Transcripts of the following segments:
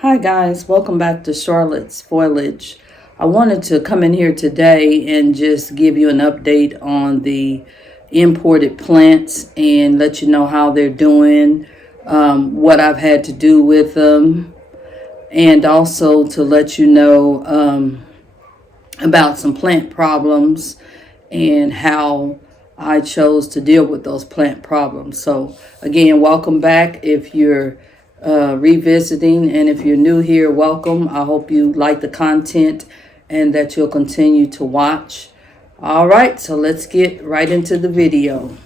Hi guys, welcome back to Charlotte's Foliage. I wanted to come in here today and just give you an update on the imported plants and let you know how they're doing, what I've had to do with them, and also to let you know about some plant problems and how I chose to deal with those plant problems. So again, welcome back if you're revisiting, and if you're new here, welcome. I hope you like the content and that you'll continue to watch. All right, so let's get right into the video.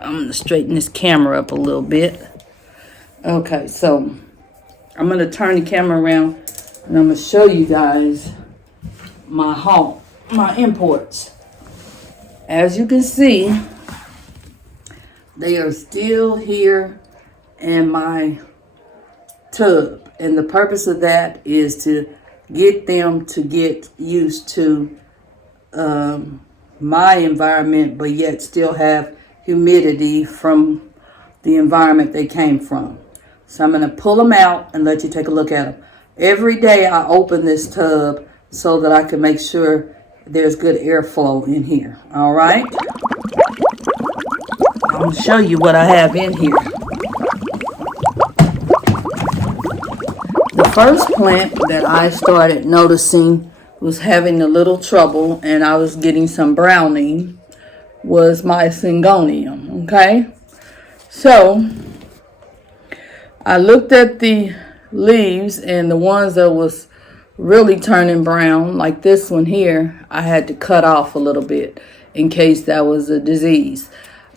I'm going to straighten this camera up a little bit. Okay, so I'm going to turn the camera around and I'm going to show you guys my haul, my imports. As you can see, they are still here in my tub, and the purpose of that is to get them to get used to my environment, but yet still have humidity from the environment they came from. So I'm going to pull them out and let you take a look at them. Every day I open this tub so that I can make sure there's good airflow in here. All right, I'm going to show you what I have in here. The first plant that I started noticing was having a little trouble and I was getting some browning was my syngonium. Okay, so I looked at the leaves, and the ones that was really turning brown, like this one here, I had to cut off a little bit in case that was a disease.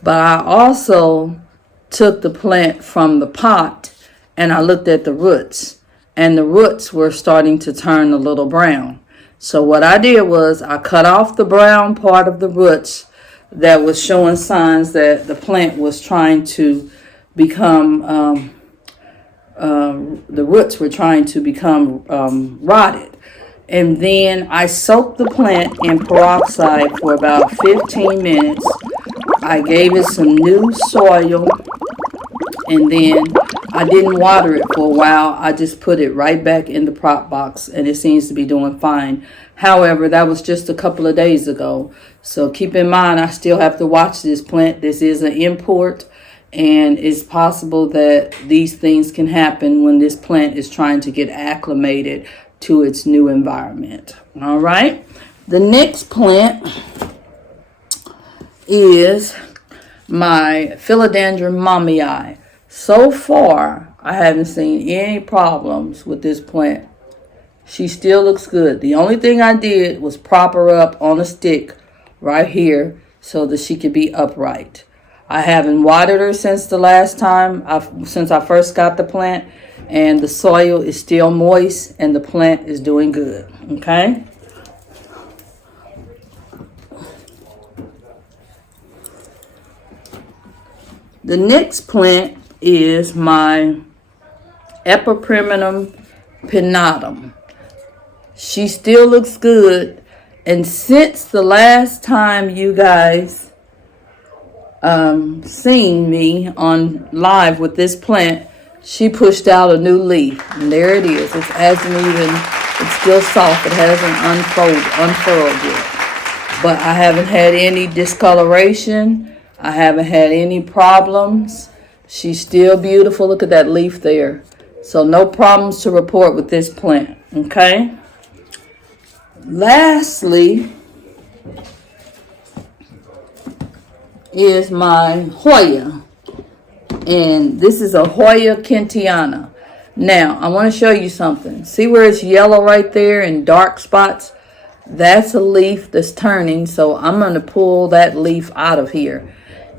But I also took the plant from the pot and I looked at the roots, and the roots were starting to turn a little brown. So what I did was I cut off the brown part of the roots that was showing signs that the plant was trying to become the roots were trying to become rotted. And then I soaked the plant in peroxide for about 15 minutes. I gave it some new soil, and then I didn't water it for a while. I just put it right back in the prop box, and it seems to be doing fine. However, that was just a couple of days ago. So keep in mind, I still have to watch this plant. This is an import, and it's possible that these things can happen when this plant is trying to get acclimated to its new environment. All right. The next plant is my Philodendron mommii. So far, I haven't seen any problems with this plant. She still looks good. The only thing I did was prop her up on a stick right here so that she could be upright. I haven't watered her since the last time, since I first got the plant, and the soil is still moist and the plant is doing good. Okay. The next plant is my Epipremnum pinnatum. She still looks good, and since the last time you guys seen me on live with this plant, she pushed out a new leaf, and there it is. It hasn't even, it's still soft. It hasn't unfurled yet. But I haven't had any discoloration. I haven't had any problems. She's still beautiful. Look at that leaf there. So no problems to report with this plant. Okay. Lastly is my Hoya. And this is a Hoya Kentiana. Now, I want to show you something. See where it's yellow right there in dark spots? That's a leaf that's turning. So I'm going to pull that leaf out of here.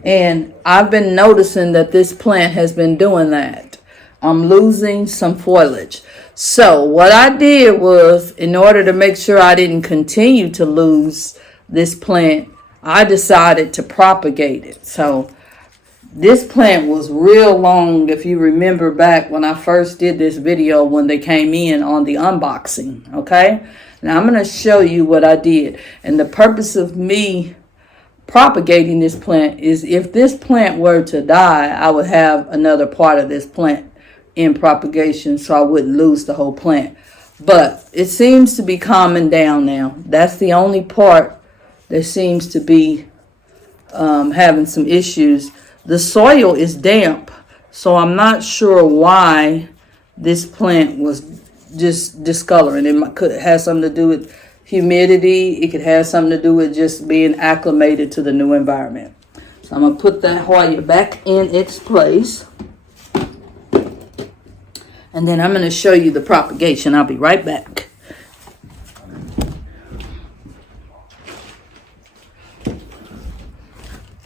And I've been noticing that this plant has been doing that. I'm losing some foliage. So what I did was, in order to make sure I didn't continue to lose this plant, I decided to propagate it. So this plant was real long, if you remember back when I first did this video when they came in on the unboxing. Okay. Now I'm going to show you what I did. And the purpose of me propagating this plant is if this plant were to die, I would have another part of this plant in propagation so I wouldn't lose the whole plant. But it seems to be calming down now. That's the only part that seems to be having some issues. The soil is damp, so I'm not sure why this plant was just discoloring. It could have something to do with humidity. It could have something to do with just being acclimated to the new environment. So I'm going to put that Hoya back in its place. And then I'm going to show you the propagation. I'll be right back.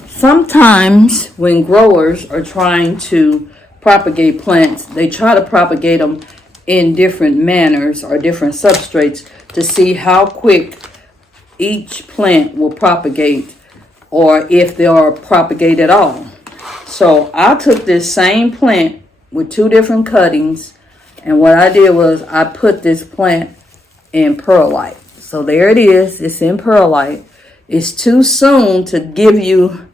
Sometimes when growers are trying to propagate plants, they try to propagate them in different manners or different substrates to see how quick each plant will propagate, or if they are propagate at all. So I took this same plant with two different cuttings, and what I did was I put this plant in perlite. So there it is. It's in perlite. It's too soon to give you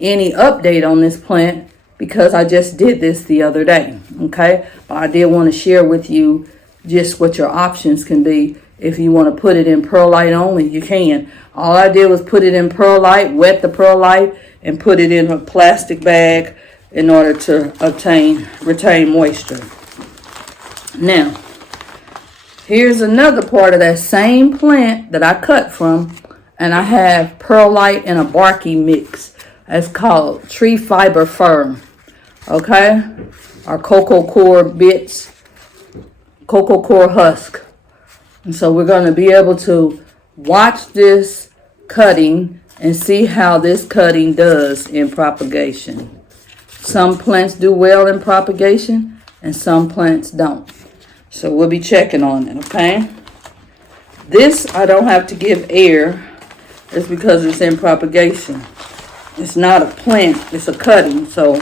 any update on this plant because I just did this the other day. Okay, but I did want to share with you just what your options can be. If you want to put it in perlite only, you can. All I did was put it in perlite, wet the perlite, and put it in a plastic bag in order to retain moisture. Now, here's another part of that same plant that I cut from, and I have perlite and a barky mix. It's called tree fiber fir. Okay? Our cocoa core bits, cocoa core husk. And so we're going to be able to watch this cutting and see how this cutting does in propagation. Some plants do well in propagation and some plants don't. So we'll be checking on it, okay? This I don't have to give air. It's because it's in propagation. It's not a plant, it's a cutting. So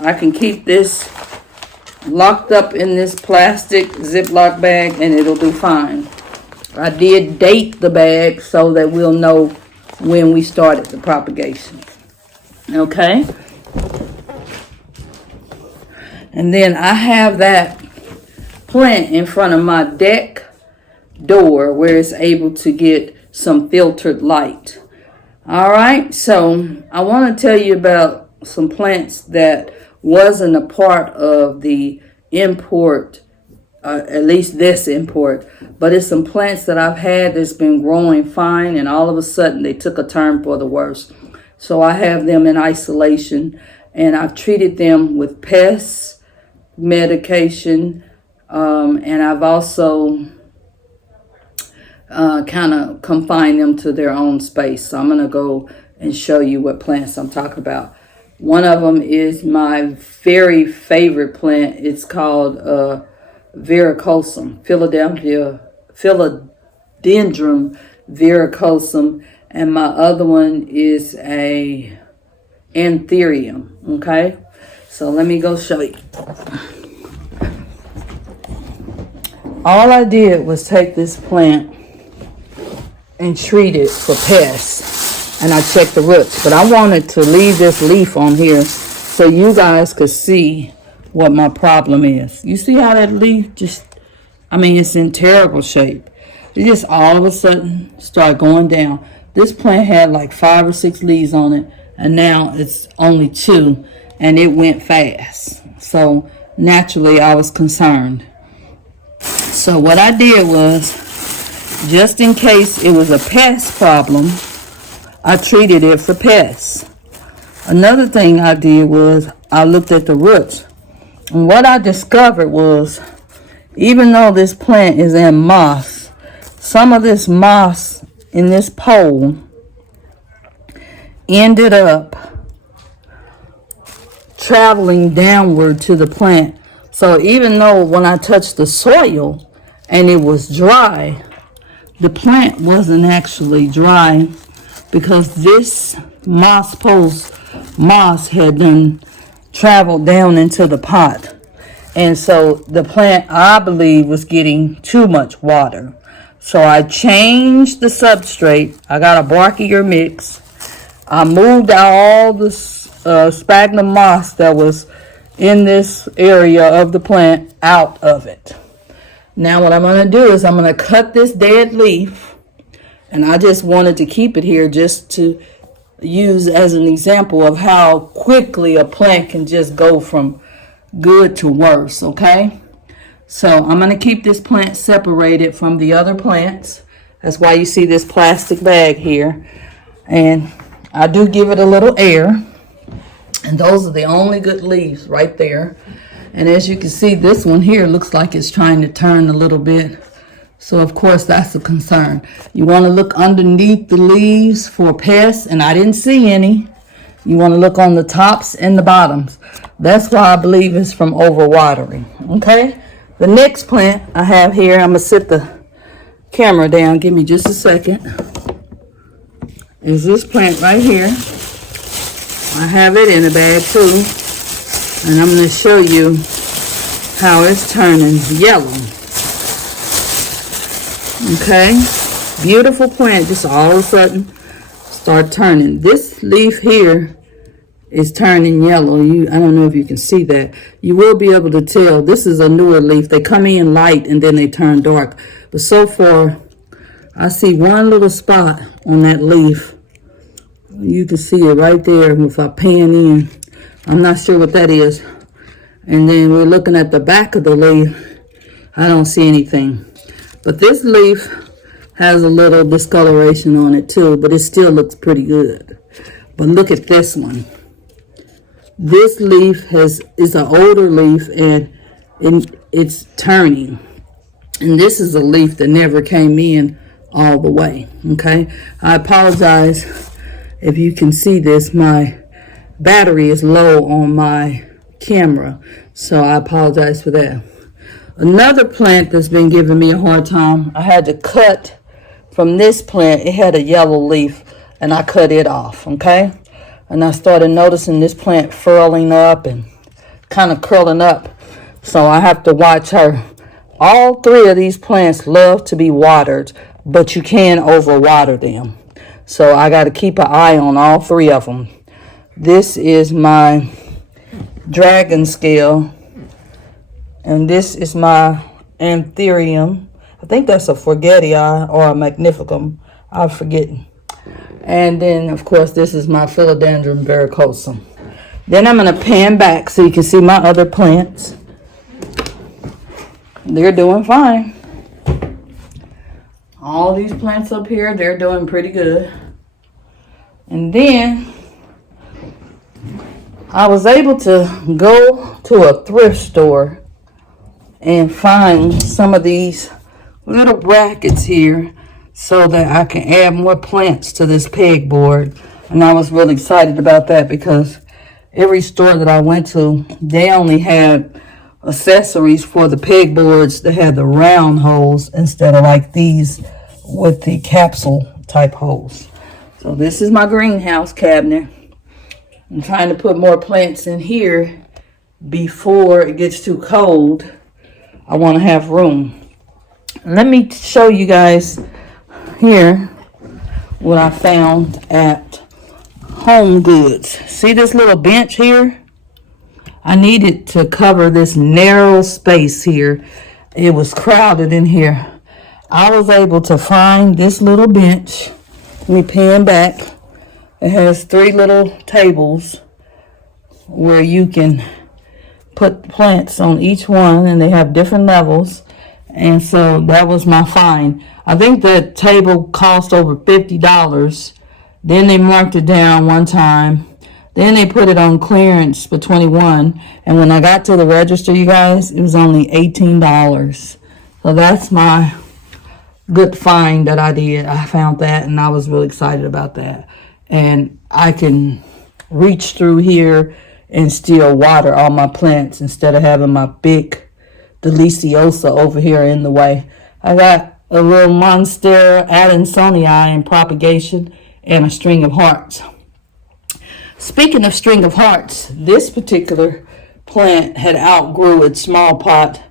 I can keep this locked up in this plastic Ziploc bag and it'll do fine. I did date the bag so that we'll know when we started the propagation. Okay? And then I have that plant in front of my deck door where it's able to get some filtered light. All right, so I want to tell you about some plants that wasn't a part of the import, at least this import, but it's some plants that I've had that's been growing fine, and all of a sudden they took a turn for the worse. So I have them in isolation, and I've treated them with pest medication, and I've also kind of confine them to their own space. So I'm going to go and show you what plants I'm talking about. One of them is my very favorite plant. It's called verrucosum, Philodendron verrucosum, and my other one is a anthurium. Okay, so let me go show you. All I did was take this plant and treat it for pests, and I checked the roots. But I wanted to leave this leaf on here so you guys could see what my problem is. You see how that leaf just, I mean, it's in terrible shape. It just all of a sudden started going down. This plant had like 5 or 6 leaves on it, and now it's only 2, and it went fast. So naturally I was concerned. So what I did was, just in case it was a pest problem, I treated it for pests. Another thing I did was I looked at the roots. And what I discovered was, even though this plant is in moss, some of this moss in this pole ended up traveling downward to the plant. So even though when I touched the soil and it was dry, the plant wasn't actually dry because this moss had done traveled down into the pot. And so the plant, I believe, was getting too much water. So I changed the substrate. I got a barkier mix. I moved out all the sphagnum moss that was in this area of the plant out of it. Now what I'm going to do is I'm going to cut this dead leaf, and I just wanted to keep it here just to use as an example of how quickly a plant can just go from good to worse, okay? So I'm going to keep this plant separated from the other plants. That's why you see this plastic bag here. And I do give it a little air. And those are the only good leaves right there. And as you can see, this one here looks like it's trying to turn a little bit. So of course that's a concern. You want to look underneath the leaves for pests, and I didn't see any. You want to look on the tops and the bottoms. That's why I believe it's from overwatering. Okay? The next plant I have here, I'm going to sit the camera down. Give me just a second. Is this plant right here. I have it in a bag too. And I'm going to show you how it's turning yellow. Okay? Beautiful plant. Just all of a sudden start turning. This leaf here is turning yellow. I don't know if you can see that. You will be able to tell. This is a newer leaf. They come in light and then they turn dark. But so far, I see one little spot on that leaf. You can see it right there if I pan in. I'm not sure what that is. And then we're looking at the back of the leaf. I don't see anything. But this leaf has a little discoloration on it too, but it still looks pretty good. But look at this one. This leaf is an older leaf, and it's turning. And this is a leaf that never came in all the way, okay? I apologize if you can see this. My battery is low on my camera, so I apologize for that. Another plant that's been giving me a hard time, I had to cut from this plant. It had a yellow leaf, and I cut it off, okay? And I started noticing this plant furling up and kind of curling up. So I have to watch her. All three of these plants love to be watered, but you can overwater them. So I got to keep an eye on all three of them. This is my dragon scale. And this is my anthurium. I think that's a forgetii or a magnificum. I'm forgetting. And then, of course, this is my philodendron verrucosum. Then I'm going to pan back so you can see my other plants. They're doing fine. All these plants up here, they're doing pretty good. And then I was able to go to a thrift store and find some of these little brackets here so that I can add more plants to this pegboard. And I was really excited about that because every store that I went to, they only had accessories for the pegboards that had the round holes instead of like these with the capsule type holes. So this is my greenhouse cabinet. I'm trying to put more plants in here before it gets too cold. I want to have room. Let me show you guys here what I found at Home Goods. See this little bench here? I needed to cover this narrow space here. It was crowded in here. I was able to find this little bench. Let me pan back. It has three little tables where you can put plants on each one, and they have different levels. And so that was my find. I think that table cost over $50. Then they marked it down one time. Then they put it on clearance for $21. And when I got to the register, you guys, it was only $18. So that's my good find that I did. I found that, and I was really excited about that. And I can reach through here and still water all my plants instead of having my big deliciosa over here in the way. I got a little Monstera Adansonii in propagation and a string of hearts. Speaking of string of hearts, this particular plant had outgrew its small pot,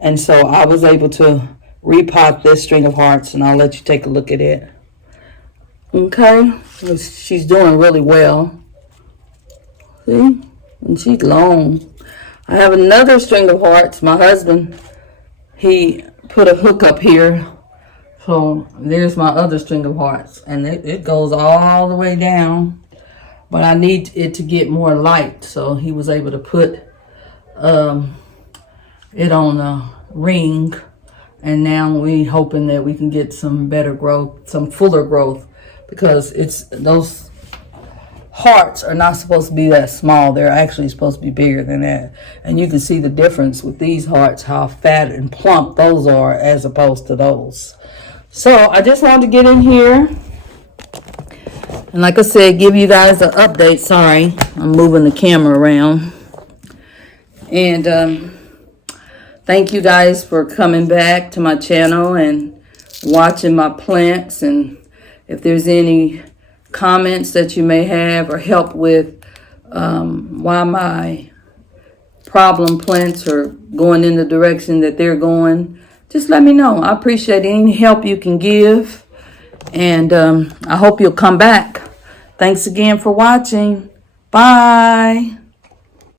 and so I was able to repot this string of hearts, and I'll let you take a look at it. Okay, she's doing really well. See? And she's long. I have another string of hearts. My husband, he put a hook up here. So there's my other string of hearts. And it goes all the way down. But I need it to get more light. So he was able to put it on a ring. And now we hoping that we can get some better growth, some fuller growth. Because those hearts are not supposed to be that small. They're actually supposed to be bigger than that. And you can see the difference with these hearts, how fat and plump those are as opposed to those. So I just wanted to get in here. And like I said, give you guys an update. Sorry, I'm moving the camera around. And thank you guys for coming back to my channel and watching my plants. And if there's any comments that you may have or help with why my problem plants are going in the direction that they're going, just let me know. I appreciate any help you can give. And I hope you'll come back. Thanks again for watching. Bye.